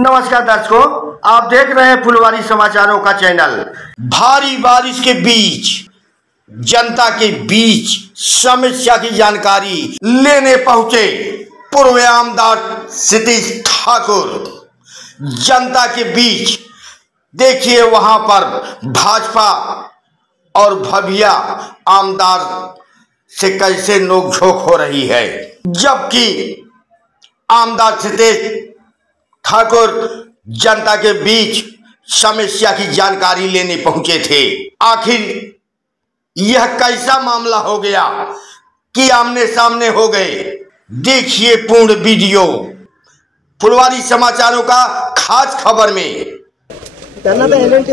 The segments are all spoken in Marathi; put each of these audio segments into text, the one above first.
नमस्कार दर्शकों, आप देख रहे हैं फुलवारी समाचारों का चैनल। भारी बारिश के बीच जनता के बीच समस्या की जानकारी लेने पहुंचे पूर्व आमदार सतीश ठाकुर। जनता के बीच देखिए वहां पर भाजपा और भविया आमदार से कैसे नोकझोंक हो रही है, जबकि आमदार सतीश ठाकुर जनता के बीच समस्या की जानकारी लेने पहुंचे थे। आखिर यह कैसा मामला हो गया कि आमने सामने हो गए? देखिए पूर्ण वीडियो फुलवारी समाचारों का खास खबर में। त्यांना तर एलएनटी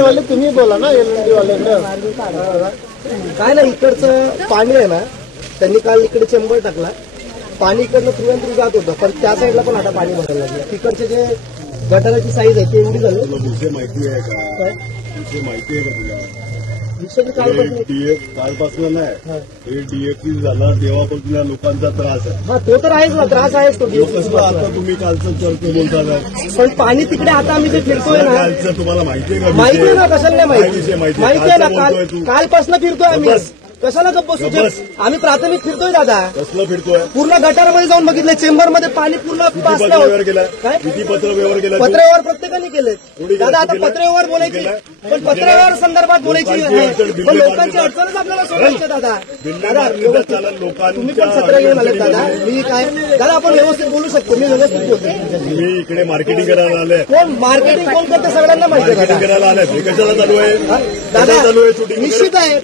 वाले तुम्ही बोला ना, एलएनटी वाले काय ना, इकडचं पाणी आहे ना, त्यांनी काल इकडे चेंबर टाकला, पाणी इकडनं थ्रू अँड थ्रू जात होतं, पण त्या साईडला पण आता पाणी भरायला लागलं। तिकडचे जे गटाराची साईज आहे ती एवढी झाली। विषय माहिती आहे का? विषय माहिती आहे का तुला? कालपासून नाही, हे डीएफसी झाला तेव्हापासून या लोकांचा त्रास आहे। हा, तो तर आहेच ना, त्रास आहेच तो। आता तुम्ही कालचं चर्चा बोलता, पण पाणी तिकडे आता आम्ही जे फिरतोय ना, कालचं तुम्हाला माहिती आहे का? माहिती आहे ना, कशाला नाही माहिती? माहिती आहे ना, कालपासून फिरतोय आम्ही। कशाला गप्प बसू? आम्ही प्राथमिक फिरतोय दादा। कसलं फिरतोय? पूर्ण गटारमध्ये जाऊन बघितलं, चेंबरमध्ये पाणी पूर्ण किती पत्र व्यवहार केला? पत्रव्यवहार प्रत्येकाने केले दादा। आता पत्रव्यवहार बोलायची, पण पत्रव्यवहार संदर्भात बोलायची आहे, पण लोकांची अडचणच आपल्याला सोडायची दादा। तुम्ही पण सत्र घेऊन आले दादा। मी काय दादा, आपण व्यवस्थित बोलू शकतो, मी व्यवस्थित बोलतो। मी इकडे मार्केटिंग करायला आले। कोण मार्केटिंग कोण करते सगळ्यांना माहिती आहे करायला आले। कशाला चालू आहे दादा? चालू आहे शूटिंग निश्चित आहे।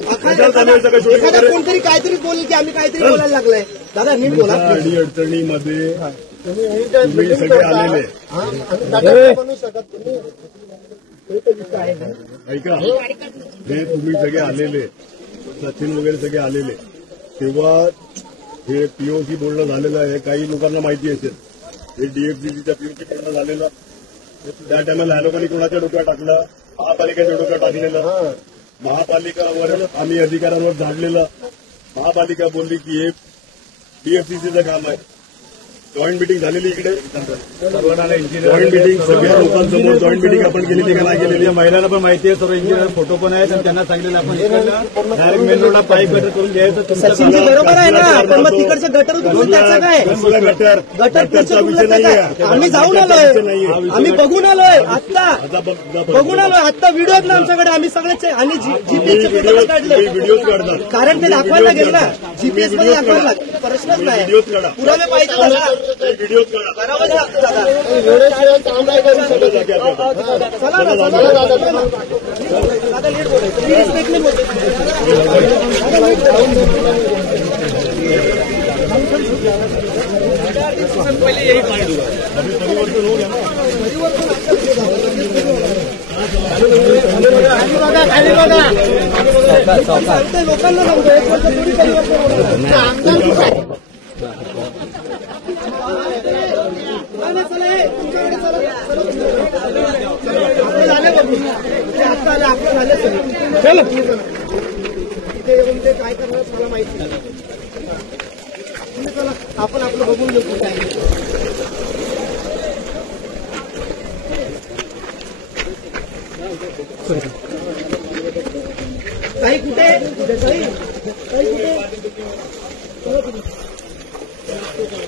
एखादा कोणतरी काहीतरी बोलेल की आम्ही काहीतरी बोलायला लागलाय दादा, नीट बोला। अडचणीमध्ये तुम्ही सगळे आलेले ऐका, हे तुम्ही सगळे आलेले, सचिन वगैरे सगळे आलेले, तेव्हा हे पीओसी बोलणं झालेलं आहे। काही लोकांना माहिती असेल, हे डीएफसीसीच्या पीओसी बोलणं झालेलं, त्या टायमाला ह्या लोकांनी कोणाच्या डोक्यात टाकलं? महापालिकेच्या डोक्यात टाकलेलं। महापालिकावर आम्ही अधिकाऱ्यांवर झाडलेलं। महापालिका बोलली की हे डीएफसीसीचं काम आहे। जॉईंट मिटिंग झालेली इकडे, जॉईंट मिटिंग सगळ्या लोकांसमोर जॉईंट मिटिंग आपण केलेली का नाही केलेली? महिलांना पण माहिती आहे, सर्व इंजिनियर फोटो पण आहेत, आणि त्यांना सांगितलेलं आपण डायरेक्ट मेन रोडला पाईप गटर करून द्यायचं। सचिनजी बरोबर आहे ना, पण मग तिकडचं गटर उतरून त्याचं काय? गटर विषय नाही, आम्ही जाऊन आलोय, आम्ही बघून आलोय, आत्ता बघून आलोय, आत्ता व्हिडिओ आहेत ना आमच्याकडे, आम्ही सगळेच, आणि जीपीएसचे फोटो काढले, व्हिडिओ काढतात, कारण ते दाखवायला लागेल ना, जीपीएस मध्ये दाखवायला प्रश्नच नाही, पुरावे पाहिजे व्हिडिओ करावंच लागतं दादा। चला ना, दादा नीट बोलायचं, मी रिस्पेक्टने बोलतो। पहिले यही पाणी दूंगा, अभी परिवर्तन हो गया ना, लोकांना सांगतो 1 वर्ष थोडी परिवर्तन होणार। इथे येऊन ते काय करणार मला माहिती नाही, चला आपण आपलं बघून घेऊ काय। काही कुठे काही कुठे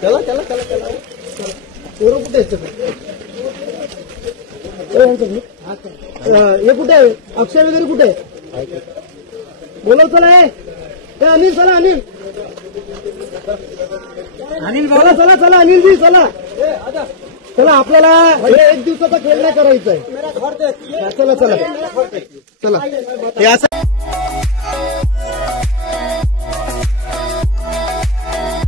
चला चला चला चला पोरं कुठे हे कुठे आहे? अक्षय वगैरे कुठे आहे? बोलव, चला आहे अनिल, चला अनिल, चला चला चला अनिलजी, चला चला, आपल्याला हे 1 दिवसाचा खेळ नाही करायचा आहे। चला चला चला, हे असं